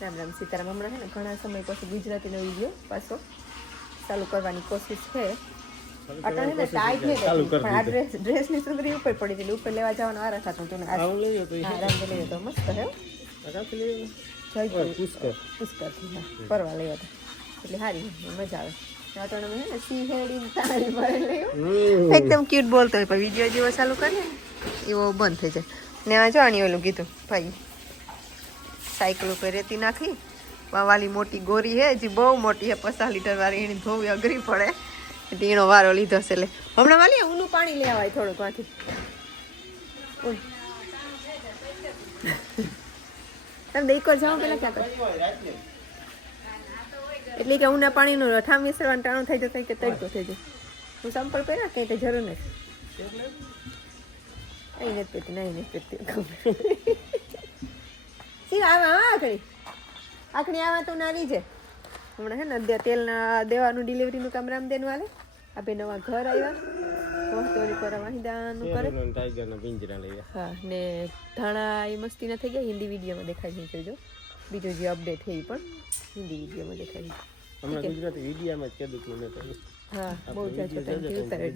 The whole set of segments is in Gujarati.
રામ રામ સીતારામ. હમણાં છે ને ઘણા સમય પછી ગુજરાતીનો વિડીયો પાછો ચાલુ કરવાની કોશિશ છે. અટાણે ને ટાઈટ નહીં પણ આ ડ્રેસની સુંદરી ઉપર પડી હતી, ઉપર લેવા જવાનો વારો થતો હતો ને રામ લઈ તો મસ્ત હે પુષ્કરથી ફરવા લઈ હતા એટલે સારી મજા આવે. એકદમ ક્યુટ બોલતો હોય પણ વિડીયો જેવો ચાલુ કરે એવો બંધ થઈ જાય. ને આ જો આની ઓલું કીધું ભાઈ સાયકલ ઉપર રેતી નાખી વાલી મોટી ગોરી હે જે બહુ મોટી હે 50 લીટર વાળી એની ધોવી અઘરી પડે એટલે એનો વારો લીધો છે. એટલે હમણાં વાલી ઊનું પાણી લઈ આવાય થોડુંક આથી તમે દેખો જાઓ પેલા ક્યાં એટલે કે ઉના પાણીનું ઠામ મિશ્રણ ટાણું થઈ જશે કે તડકો થઈ જાય. હું સંપલ પહેરા કંઈ જરૂર નથી અહીં નથી પહેરતી નહીં નથી પહેરતી આખડી આવા તો નાની છે. હમણાં છે ને તેલના દેવાનું ડિલિવરીનું કામ રામદેનું હાલે. આપણે નવા ઘર આવ્યા વસ્તુઓની પર વાહિદાનું કરે હા ને ધાણા એ મસ્તીના થઈ ગયા. હિન્દી વિડીયોમાં દેખાઈ નહીં કરજો. બીજો જે અપડેટ છે એ પણ હિન્દી વિડીયોમાં દેખાય હા બહુ જાજો ટાઈમથી ઉતારે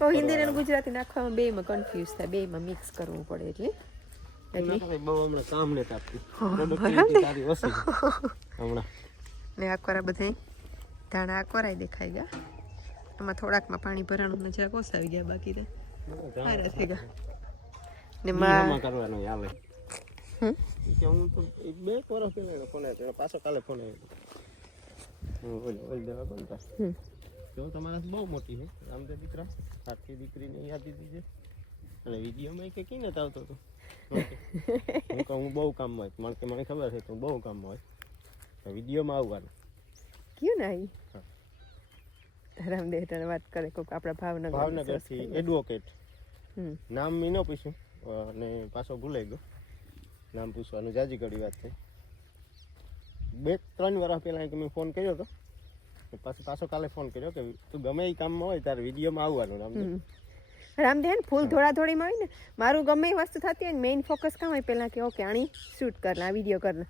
તો હિન્દી અને ગુજરાતી નાખવામાં બેમાં કન્ફ્યુઝ થાય, બેમાં મિક્સ કરવું પડે એટલે ને આકોરા બધા ધાણા આકોરાય દેખાઈ ગયા. આમાં થોડાકમાં પાણી ભરાણું ને જરાક ઓછા આવી ગયા, બાકી તો સારા થઈ ગયા. ને કરવાનું આવે હું તો 2 વર્ષ પહેલા ફોન આવ્યો પાછો કાલે ફોન આવ્યો દેવા બનતા જો તમારા બહુ મોટી છે આમ તો દીકરા સાથી દીકરીને યાદ દીધી છે અને વિડીયોમાં કે કીને આવતો હતો હું બહુ કામમાં હોય મને ખબર છે તું બહુ કામમાં હોય વિડીયોમાં આવવાનું કયું ને રામદેવ તને વાત કરે કોક આપણા ભાવનગરથી એડવોકેટ નામ મેં ન પૂછ્યું અને પાછો ભૂલાઈ ગયો નામ પૂછવાનું જાજી ઘડી વાત છે. 2-3 વર્ષ પહેલાં મેં ફોન કર્યો હતો પાછો કાલે ફોન કર્યો કે તું ગમે એ કામમાં હોય તારે વિડીયોમાં આવવાનું. રામદેવ ફૂલ ધોળાધોળીમાં હોય ને મારું ગમે એ વસ્તુ થતી હોય ને મેઇન ફોકસ કામ હોય પહેલાં કે ઓકે આણી શૂટ કરના વિડીયો કરના.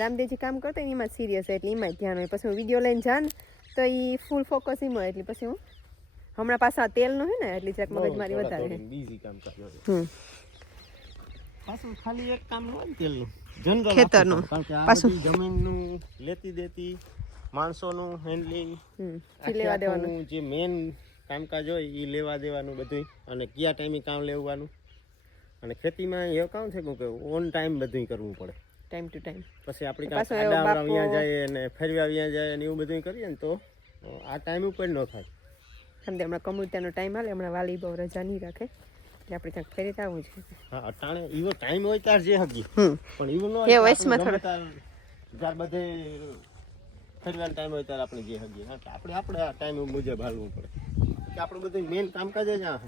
રામદેવજી કામ કરતો હોય ને એમાં સિરિયસ હોય એટલે એમાં ધ્યાન હોય. પછી હું વિડીયો લઈને જાન તો એ ફૂલ ફોકસ એમાં હોય એટલે પછી હું હમણાં પાછા તેલનું હોય ને એટલે જરાક મગજમારી વધારે બીજી કામ પાછું ખાલી એક કામ ન હોય તેલનું જનરલ ખેતરનું પાછું જમીનનું લેતી દેતી માણસોનું હેન્ડલિંગ લેવા દેવાનું જે મેન કામકાજ હોય એ લેવા દેવાનું બધું અને કયા ટાઈમે કામ લેવાનું અને ખેતીમાં એવું કામ છે કે ઓન ટાઈમ બધું કરવું પડે ટાઈમ ટુ ટાઈમ. પછી આપણી વ્યા જાય અને ફેરવા વ્યા જાય અને એવું બધું કરીએ ને તો આ ટાઈમ ઉપર ન થાય. સમજે હમણાં કમુત્યાનો ટાઈમ હાલે હમણાં વાલી બહુ રજા નહીં રાખે એટલે આપણે ક્યાંક ફેરી આવવું છે. હા અટાણે એવો ટાઈમ હોય તાર જે હકી પણ એવું ન હોય વયસમાં થોડા જાર બધે ફેરવાનો ટાઈમ હોય ત્યારે આપણે જે હગીએ આપણે આ ટાઈમ મુજબ હાલવું પડે કે આપણું બધું મેન કામકાજ જ આ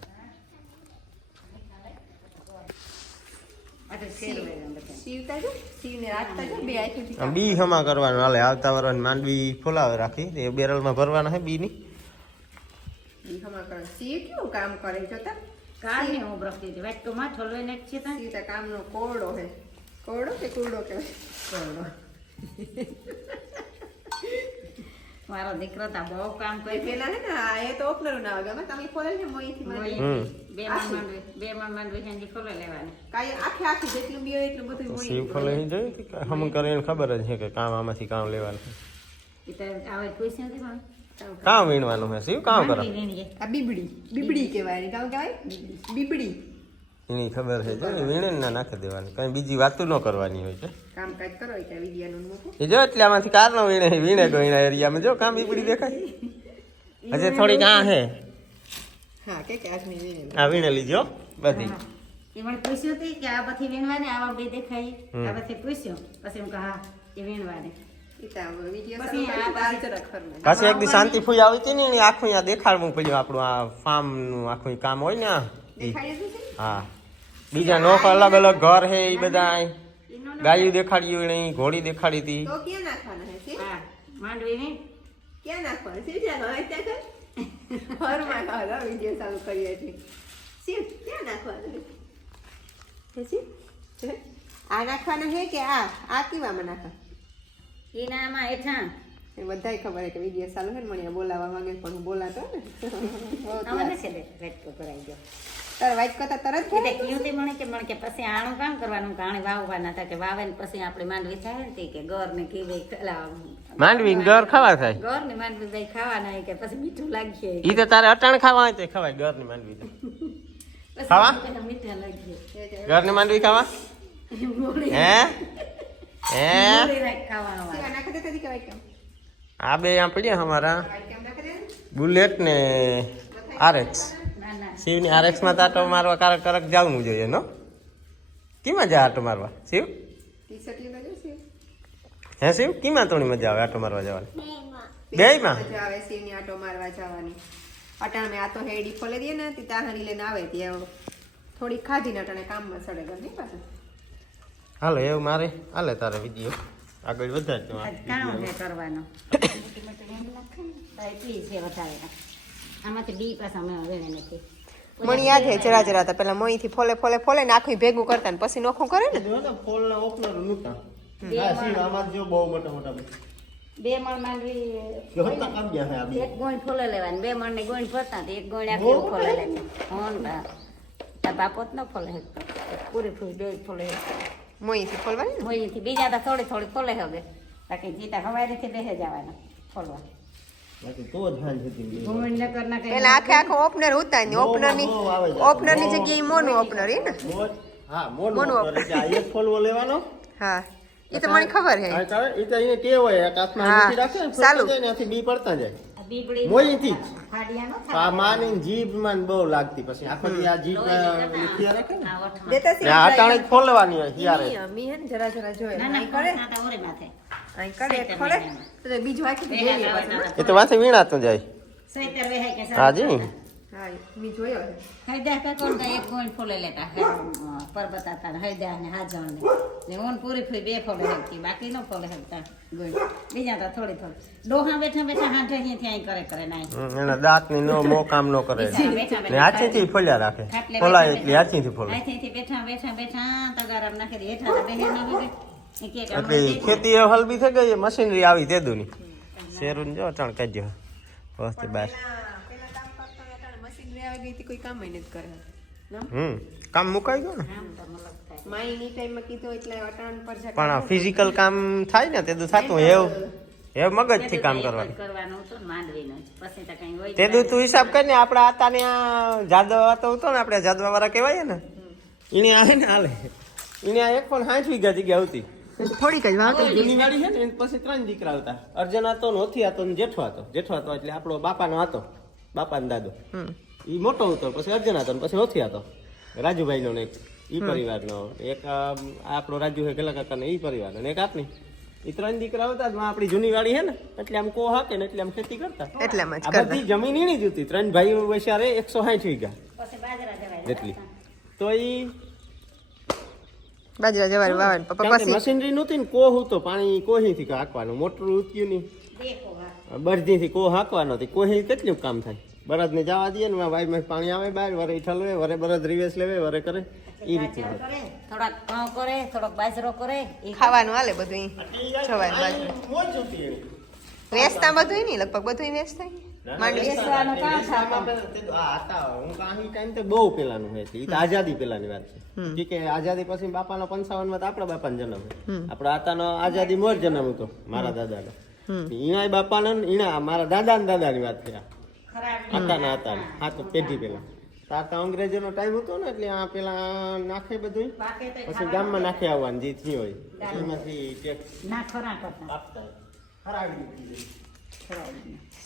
બી હમા કરવાનું હાલે. આવતા વર્ષ માંડવી ફોલાવે રાખી એ બેરલમાં ભરવાના હે બી ની બી હમા કરે. સી કેવું કામ કરે જોતા કાને હું બ્રખતી હતી વાટ તો માં છોલવે ને છે તા સી કામનો કોરડો હે. કોરડો કે કુરડો કહેવાય કોરડો. મારો દીકરો તા બહુ કામ કરે પેલા હે ને એ તો ઓપનર ના આવે ગમે તમે ખોલે ને મોઈથી માં બે માં માંડવી હેંજી ખોલે લેવાની કાઈ આખી જેટલું બી હોય એટલું બધું મોઈ સીવ ખોલે નહીં જોઈ કે હમ કરે એને ખબર જ છે કે કામ આમાંથી કામ લેવાનું ઈ તો આવે પૂછ્યું નથી પણ કામ વીણવાનું છે સીવ કામ કરો આ બીબડી કહેવાય કામ કહેવાય બીબડી એની ખબર છે જો વીણે ના નાખી દેવાની કઈ બીજી વાતો ન કરવાની હોય છે. કામ કાજ કરો કે વિડિયાનું મૂકો એ જો એટલે આમાંથી કાર નો વીણે ગોઈના એરિયામાં જો કામ બીબડી દેખાય હજે થોડી કા હે હા કે આજની વીણે આ વીણે લીજો બધી એ મને પૂછ્યું હતી કે આ બધી વીણવાને આવા બે દેખાય આ બધી પૂછ્યું પછી હું કહા એ વીણવાને પાછી એક દી શાંતિ ફૂઈ આવી હતી ને આખું અહીંયા દેખાડવું પડ્યું આપણું આ ફાર્મ નું આખું કામ હોય ને હા બીજા નોક અલગ અલગ ઘર હે એ બધા ગાયું દેખાડ્યું એને ઘોડી દેખાડી હતી તો ક્યાં નાખવાના હે હા માંડવી ને ક્યાં નાખવાના છે જ્યાં હવે ત્યાં ઘરમાં કાઢો વિડિયો ચાલુ કરીએ એટલે સી ક્યાં નાખવાના છે આ નાખવાના હે કે આ કીવામાં નાખવા એનામાં હેઠા એ બધાય ખબર છે કે વિડીયો ચાલુ છે ને મને બોલાવવા માંગે પણ હું બોલાતો ને આમાં નથી દે વેટકો કરાઈ ગયો તારે વાઈટ કરતા તરત એટલે કીધું મને કે પછી આણું કામ કરવાનું કાણે વાવવાના હતા કે વાવે ને પછી આપણે માંડવી થાય ને કે ગર ને કીવે માંડવી ગર ખાવા થાય ગર ને માંડવી ભાઈ ખાવાના કે પછી મીઠું લાગશે ઈ તો તારે અટાણ ખાવા હોય તો ખવાય ઘર ની માંડવી તો ખાવા મીઠા લાગશે ઘર ની માંડવી ખાવા હે ખાવાનો નાખી દેતા હતી કે વાઈટ કેમ આ બે यहाँ પડ્યા हमारा વાઈટ કેમ નાખી દે બુલેટ ને RX શિવની RX માં તો આટો મારવા કરક જવું જોઈએ નો કીમાં જાય આટો મારવા શિવ ટી શર્ટ લઈને જશે હે શિવ કીમાં તોની મજા આવે આટો મારવા જવાની બેયમાં મજા આવે શિવની આટો મારવા જવાની અટાણ મેં આ તો હેડી ખોલે દે ને તી તાહણી લઈને આવે ત્યાં થોડી ખાધી ને અટાણે કામમાં સડે ગર નહીં પાછું હાલો એવું મારે હાલે તારે વિડીયો આગળ વધારજો કામ છે કરવાનો એટલી છે વધારે આમાંથી બી પાછા અમે હવે નથી મને યાદ છે જરા હતા પેલા મોઈ થી ફોલે ને આખું ભેગું કરતા ને પછી નોખું કરે ને ફોલ ના ઓપનર નહોતા હા શિવ આમાં જો બહુ મોટા બે મણ માંડવી જોતા કામ ગયા હે આ બે એક ગોણ ફોલે લેવાની બે મણ ની ગોણ ફરતા એક ગોણ આખી ફોલે લેવાની હોન તા બાપોત ન ફોલે પૂરી પૂરી બે ફોલે મોઈ થી ફોલવાની મોઈ થી બીજા તો થોડી થોડી ફોલે હવે બાકી જીતા હવારી થી બેસે જવાના ફોલવા બાકી તો ધ્યાન હતી ગોણ ન કરના કઈ પેલા આખો ઓપનર ઉતા ને ઓપનર ની જગ્યાએ મોનું ઓપનર હે ને હા મોનો ઓપનર છે આ એક ફોલવો લેવાનો હા એ તો મને ખબર હે હા ચાલે ઈ તો એને ટેવ હોય એક હાથમાં મૂકી રાખે ને ચાલુ. ફરતા જાય ને આથી બી પડતા જાય બીબડી મોઈથી ફાડિયાનો આ માની જીભ માં બહુ લાગતી પછી આખો દી આ જીભ લીખિયા રાખે ને આ ઓઠમાં દેતા ને આ અટાણે જ ફોલવાની હોય હિયારે મી હે ને જરા જોયે ના ના કરે ના તો ઓરે માથે અહીં કરે એક ખોલે તો બીજું આખી જોઈએ પાછું એ તો વાસે વીણાતું જાય સૈતર વેહે કે હાજી હા મી જોયો હે હૈદા કા કોણ કા એક ગોણ ફોલે લેતા પર બતાતા હૈદા ને હાજણ ને ઓન પૂરી ફૂઈ બે ફોલે હકતી બાકી ન ફોલે હકતા ગોળ બીજા તો થોડી થોડી ડોહા બેઠા બેઠા હાંઠે અહીં ત્યાં કરે નાઈ એના દાંત ની નો મો કામ ન કરે ને હાથેથી ફોલ્યા રાખે ફોલાય એટલે હાથેથી ફોલે અહીંથી બેઠા બેઠા બેઠા તગારામ નાખી દે હેઠા તો બેહે ન હોય એક એક એટલે ખેતી એ હલબી થઈ ગઈ મશીનરી આવી તે દુની શેરુન જો અટાણ કાઢ્યો વસ્તી બાર પેલા કામ કરતો હતા મશીન રે આવી ગઈ હતી કોઈ કામ જ નથી કરે કામ મુકાઈ ગયું ને આમ તો મલક થાય માઈ ની ટાઈમ માં કીધું એટલે અટાણ પર જા પણ આ ફિઝિકલ કામ થાય ને તે થતું એવું મગજ થી કામ કરવાનું કરવાનું હતું ને માંડવીનું જ પછી તો કઈ હોય તે તું હિસાબ કરીને આપડા હતા ને આ જાદવા વાતો હતો ને આપણે જાદવા વાળા કહેવાય ને એને આવે ને હાલે એને આ 1.60 વીઘા જગ્યા હતી થોડીક જ વાત જૂની વાડી છે ને એની પછી 3 દીકરા હતા અર્જન હતો ને હોથી હતો ને જેઠો હતો એટલે આપણો બાપાનો હતો બાપાનો દાદો ઈ મોટો હતો પછી અર્જન હતો ને પછી હોથી હતો રાજુભાઈ નો ને ઈ પરિવારનો એક આપણો રાજુ હે ગલા કાકા ને ઈ પરિવારનો ને એક આપની ઈ 3 દીકરા હતા જ આપણી જૂની વાડી હે ને એટલે આમ કો હાકે ને એટલે આમ ખેતી કરતા એટલામાં જ આ કરતા બધી જમીન એની જ હતી 3 ભાઈઓ વચ્ચે 160 વીઘા પછી બાજરા દેવાય જેટલી તો ઈ બાજરા જવાર વાવન પપ્પા પછી મશીનરી નહોતી ને કોહ હતો પાણી કોહીથી હાંકવાનું મોટર ઉત્યું નહીં દેખો હા બરજીથી કોહ હાંકવાનો હતી કોહી કેટલું કામ થાય બળદ ને જવા દઈએ ને વાય પાણી આવે બહાર વરે ઠલવે વરે બળદ રિવેશ લેવે વરે કરે એ રીતે કરે થોડાક ઘઉં કરે થોડોક બાજરો કરે એ ખાવાનું હાલે બધું જવાર બાજરા વેચતા બધું નહીં લગભગ બધું વેચ થાય માંડવી વેચવાનું કામ થાય બહુ પેલાનું હોય છે ઈ તો આઝાદી પેલાની વાત છે કે આઝાદી પછી બાપાનો 55 માં તો આપણા બાપાનો જન્મ આપણા આતાનો આઝાદી મોર જન્મ હતો મારા દાદાનો ઈના બાપાનો ઈના મારા દાદાની વાત છે આતાના હતા હા તો પેઢી પેલા તાતા અંગ્રેજોનો ટાઈમ હતો ને એટલે આ પેલા નાખે બધું પાકે તો પછી ગામમાં નાખી આવવાનું જે થયું હોય એમાંથી ટેક્સ ના ખરા કરતા આપતા હરાવી દીધી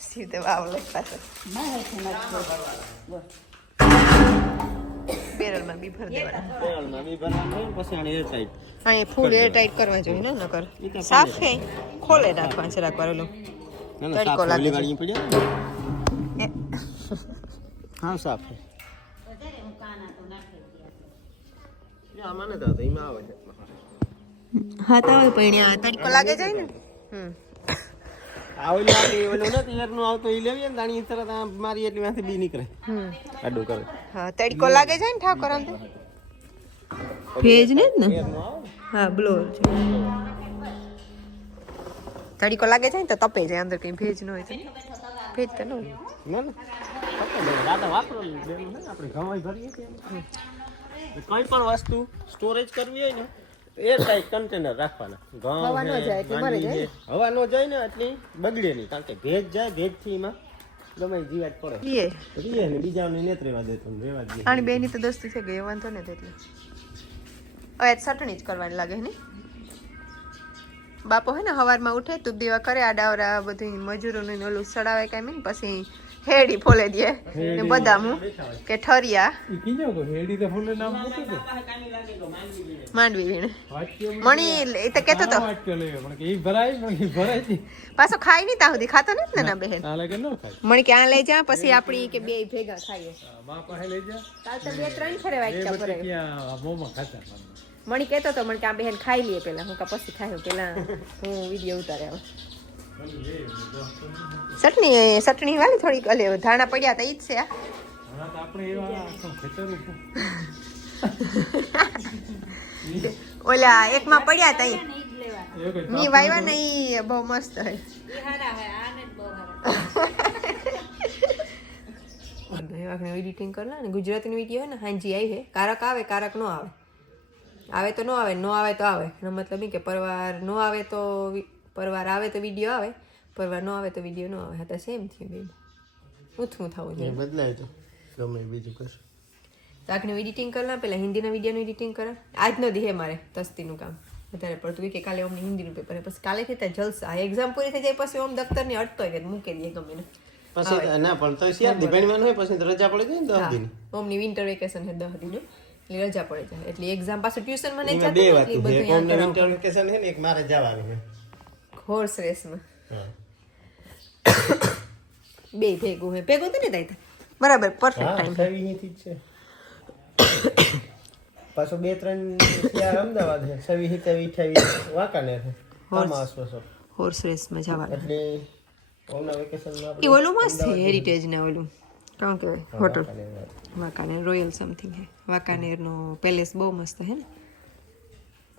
સીધે વાવ લઈ પાછો ના હોય છે ના બેરલમાં બી ભર દેવાના તેલમાં બી ભરવાનું હોય ને પછી આને એરટાઈટ અહીં ફૂલ એર ટાઈટ કરવા જોઈએ ને નકર સાફ હે ખોલે રાખવા છે રાખવા રેલું ના ના તડકો સાફ લાગે ઓલી વાળી પડ્યા હા સાફ છે વધારે હું કાના તો નાખી દે આમાં નથી આવતો એમાં આવે છે હા તો આવે પણ આ તડકો લાગે જાય ને આ ઓલી આપણી ઓલું નથી એરનું આવતો એ લેવીએ ને તાણી તરત આ મારી એટલી માંથી બી નીકળે આડું કરે હા તડકો લાગે જાય ને ઠાકોર આમ ભેજ ને જ ને એરનું આવે હા બ્લોર છે તડીકો લાગે છે ને તો તપે જાય અંદર કઈ ભેજ ન હોય તો ભેજ તો ન હોય ના ના દાદા વાપરો બેનું ને આપણે ઘઉં ભરીએ છીએ કોઈ પણ વસ્તુ સ્ટોરેજ કરવી હોય ને એર ટાઈટ કન્ટેનર રાખવાના હવા ન જાય એટલે મરી જાય. હવા ન જાય ને એટલે બગડે નહીં કારણ કે ભેજ જાય ભેજથી એમાં ગમે જીવાત પડે રીએ ને બીજાને નેત રેવા દેતો ને રેવા દે આની બેની તો દોસ્તી થઈ ગઈ વાંધો ને એટલે હવે ચટણી જ કરવાની લાગે ને બાપો હે ને સવારમાં ઉઠે તું દેવા કરે આડાવરા બધું મજૂરોનું ઓલું સડાવે કાંઈ ને પછી હેડી ફોલે દે ને બદામું કે ઠરિયા માંડવી વીણે મણી એ તો કેતો તો પાછો ખાઈ નહીં ત્યાં સુધી ખાતો નથી ને ના બહેન મણી કે આ લઈ જા પછી આપણી કે બે ભેગા ખાઈએ કાલ તો 2-3 ફરે વાગ્યા ફરે મણી કહેતો તો મને કે આ બહેન ખાઈ લઈએ પેલા હું કા પછી ખાયો પેલા હું વિડીયો ઉતાર્યા ચટણી વાળી થોડીક અલે ધાણા પડ્યા હતા ઈ જ છે ઓલા એકમાં પડ્યા હતા ઈ ની વાયવા ને ઈ બહુ મસ્ત હે એડિટિંગ કરલા ને ગુજરાતીની વિડીયો હે ને હાંજી આવી હે કારક આવે કારક નો આવે આવે તો નો આવે નો આવે તો આવે એનો મતલબ ઈ કે પરવાર નો આવે તો પરવાર આવે તો વિડીયો આવે પરવાર નો આવે તો વિડીયો નો આવે હા તો સેમ થયું બેન ઊથું થવું જોઈએ બદલાય તો ગમે બીજું કશું તો આખને એડિટિંગ કરલા પેલા હિન્દીના વિડીયોનું એડિટિંગ કરા આજનો દી હે મારે તસ્તીનું કામ વધારે પડતું કે કાલે અમને હિન્દીનું પેપર પછી કાલેથી તો જલસા એક્ઝામ પૂરી થઈ જાય પછી ઓમ દફતરની અટતો હોય કે મૂકી દઈએ ગમે ને પછી ના પણ તો શિયાળ દી ભણવાનું હોય પછી રજા પડે જાય ને 10 દિન ઓમની વિન્ટર વેકેશન હે 10 દિન એટલે રજા પડે જાય એટલે એક્ઝામ પાછું ટ્યુશન માં નહીં બે જતું વાત એટલે છે બધું કોમને વિન્ટર વેકેશન હે ને એક મારે જવાનું છે હોર્સ રેસમાં હા બે ભેગું હે ભેગું તો નહીં થાય બરાબર પરફેક્ટ ટાઈમ સવીથી જ છે પાછો 2-3 ત્યાં અમદાવાદ છે 27-28 વાંકાનેર છે આસપાસ હોર્સ રેસમાં જવાનું એટલે ઓના વેકેશનમાં એ ઓલું મસ્ત છે હેરિટેજ ને ઓલું કાં કહેવાય હોટલ વાંકાનેર રોયલ સમથિંગ હે વાંકાનેરનો પેલેસ બહુ મસ્ત હે ને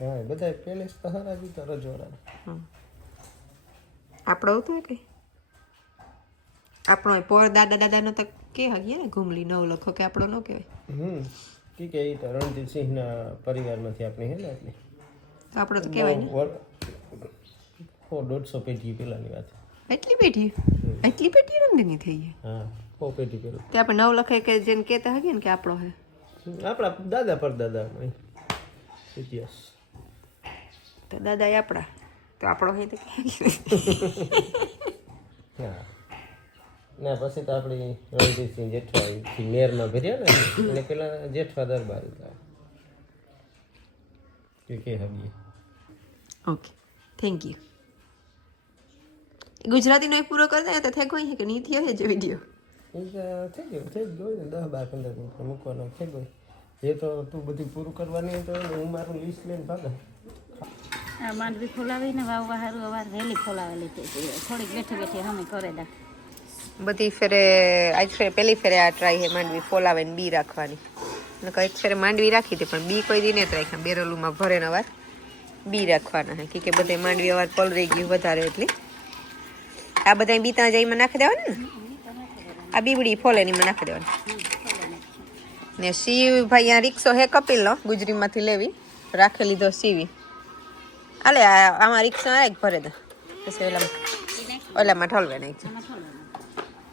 હા બધા પેલેસ તો સારા જ તો રજવાડા આપણો હતું કે આપણો પોર દાદા દાદાનો તો કે હગીએ ને ઘુમલી 9 લખો કે આપણો ન કહેવાય કે એ તો રણજીત સિંહના પરિવારમાંથી આપણી હે ને એટલે આપણો તો કહેવાય ને 150 પેઢી પહેલાની વાત એટલી પેઢી રમદીની થઈ ગઈ હા 100 પેઢી પહેલા તે આપણે 9 લખે કે જેને કહેતા હગીએ ને કે આપણો હે આપણા દાદા પરદાદા ઇતિહાસ તો દાદા આપણા તો આપણો હે તો હા ના પછી તો આપણી રણજીતસિંહ જેઠવાથી મેરમાં ભર્યા ને એટલે પેલા જેઠવા દરબાર હતા કે હગીએ ઓકે થેન્ક યુ ગુજરાતીનો એક પૂરો કરી દે તો થઈ ગયો કે નહીં થયો હે જે વિડીયો થઈ ગયો ને 10-12-15 મિનિટ મૂકવાનો થઈ ગયો એ તો તું બધું પૂરું કરવાની હોય તો હું મારું લિસ્ટ લઈને ભાગા આ માંડવી ખોલાવીને વાવવા હારું અવાર વહેલી ખોલાવેલી હતી થોડીક બેઠી બેઠી અમે કરે દા બધી ફેરે આજ ફેરે પહેલી ફેરે આ ટ્રાય હે માંડવી ફોલાવે ને બી રાખવાની એક ફેરે માંડવી રાખી હતી પણ બી કોઈ દી નથી રાખ્યા બેરલુમાં ભરે ને અવાર બી રાખવાના હે કે બધે માંડવી અવાર પલળી ગયું વધારે એટલે આ બધા બી ત્યાં જઈને નાખી દેવાનું ને આ બીબડી ફોલે ની નાખી દેવાની ને શિવ ભાઈ આ રિક્ષો હે કપિલનો ગુજરીમાંથી લેવી રાખી લીધો સીવી આલે આમાં રિક્ષા એક ભરે દે પછી ઓલામાં ઠલવે નાખ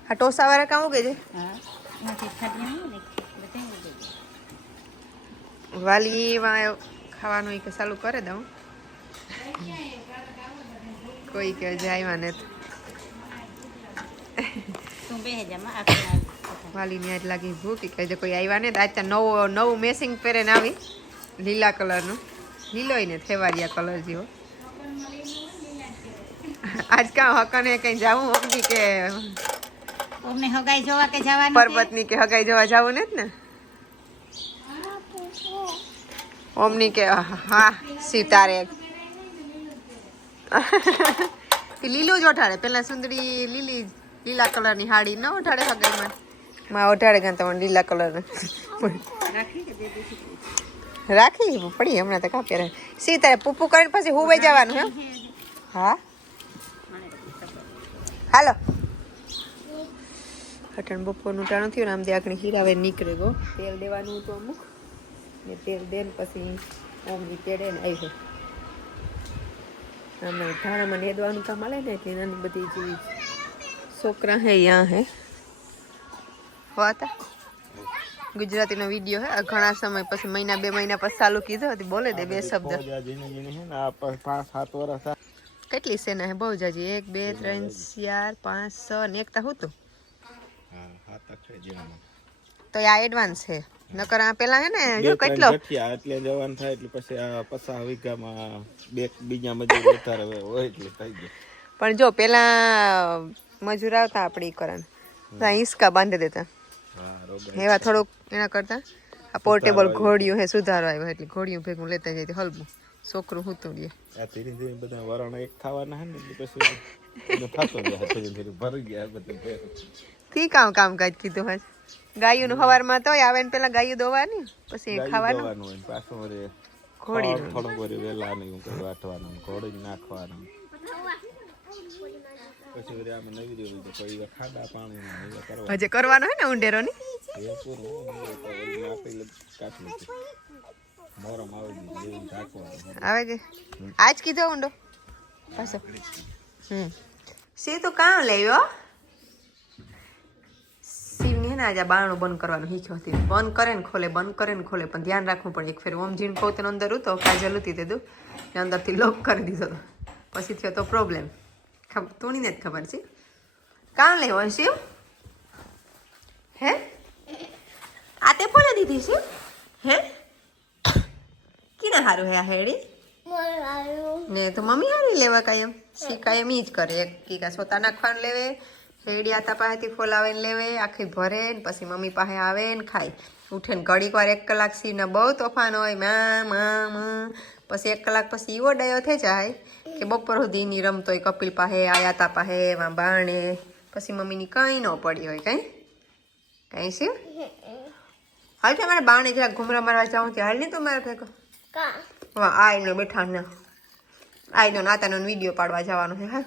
હા ટોસાવાળા કામ ઉગે છે વાલીમાં ખાવાનું કે ચાલુ કરે દઉં કોઈ કે જાય ને વાલીની આજ લાગી ભૂખ કે કોઈ આવ્યા ને આજ નવું મેસિંગ પહેરીને આવી લીલા કલરનું લીલો ને થેવારિયા કલર જેવો આજ કા હકને કઈ જાવું ઓમની કે ઓમને હગાઈ જોવા કે જવાનું પરબતની કે હગાઈ જોવા જાવું ને ઓમની કે હા સીતારે લીલું જ ઓઠાડે પેલા સુંદરી લીલા કલરની હાડી ન ઓઠાડે હગાઈમાં માં ઓઠાડે ગાન તમને લીલા કલર રાખી પડી હમણાં તો કાપી રહે સીતારે પૂપુ કરીને પછી હુવાઈ જવાનું હે હા મને તો ખબર. હાલો અટણ બપોરનું ટાણું થયું ને આમ ત્યાં હીરાવે નીકળે ગો તેલ દેવાનું હતું અમુક ને તેલ દે ને પછી ઓમની તેડે ને આવી આમાં ધાણામાં નેદવાનું કામ મળે ને એટલે નાની બધી જેવી છોકરા હે યા હે વાતા ગુજરાતીનો વિડીયો હે ઘણા સમય પછી મહિના 2 મહિના પછી ચાલુ કીધો હતી બોલે દે 2 શબ્દ કેટલી સેના હે બહુ જાજી 1 2 3 4 5 6 ને એકતા હતું તો આ એડવાન્સ છે નકર આ પેલા હે ને જો કેટલો એટલે જવાન થાય એટલે પછી આ 50 વીઘામાં બીજા મજૂર વધારે હોય એટલે થઈ જાય પણ જો પેલા મજૂર આવતા આપડી કરન તો હિંચકા બાંધી દેતા એવા થોડુંક એના કરતા આ પોર્ટેબલ ઘોડિયું હે સુધારો આવ્યો એટલે ઘોડિયું ભેગું લેતા જાય હલવું છોકરું હુતું રે આ ધીરે ધીરે બધા વરણ એક ખાવાના હે ને એટલે પછી થાતો જાય ધીરે ધીરે ભરી ગયા બધું ઠીક કામકાજ કીધું હે ગાયુંનું હવારમાં તોય આવે ને પેલા ગાયું દોવાની પછી ખાવાનું હોય પાછું વરે ઘોડી થોડુંક વરે વેલા નહીં વાટવાનું ઘોડી નાખવાનું પછી વરે આમ નવી રહ્યું તો કોઈ ખાડા પાણી કરવા હજે કરવાનો હે ને ઊંડેરો ની એ પૂરું આપેલ કાટલું મોરમ આવી ગયું ઢાંકવાનું આવે કે આજ કીધો ઊંડો પાછો સી તો કાં લેયો શિવની હે ને આજે બારણું બંધ કરવાનું શીખ્યો હતી બંધ કરે ને ખોલે પણ ધ્યાન રાખવું પડે એક ફેર ઓમ જીન કહું તેને અંદર હતો કાજલ હતી તે ને અંદરથી લોક કરી દીધો હતો પછી થયો તો પ્રોબ્લેમ તોણીને જ ખબર છે કાં લેવો શિવ હે આ તે ફોલે દીધી છે હે કીને હારું હે આ હેડી ને તો મમ્મી હારી લેવા કાયમ સી કાયમ ઈ જ કરે એક કીકા સોતા નાખવાનું લેવે હેડી આતા પાસેથી ફોલાવીને લેવે આખી ભરે ને પછી મમ્મી પાસે આવે ને ખાય ઉઠે ને ઘડીક વાર 1 કલાક સીને બહુ તોફાન હોય માં પછી 1 કલાક પછી એવો ડાયો થઈ જાય કે બપોર સુધી ની રમતો હોય કપિલ પાસે આયાતા પાસે એમાં બાણે પછી મમ્મીની કંઈ ન પડી હોય કંઈ છે હાલ છે મારે બાણે જરાક ઘૂમરા મારવા જાઉં ત્યાં હાલ નહીં તું મારે ભેગો વાહ આઈનો બેઠા ને આઈનો નાતાનો વિડીયો પાડવા જવાનો છે હા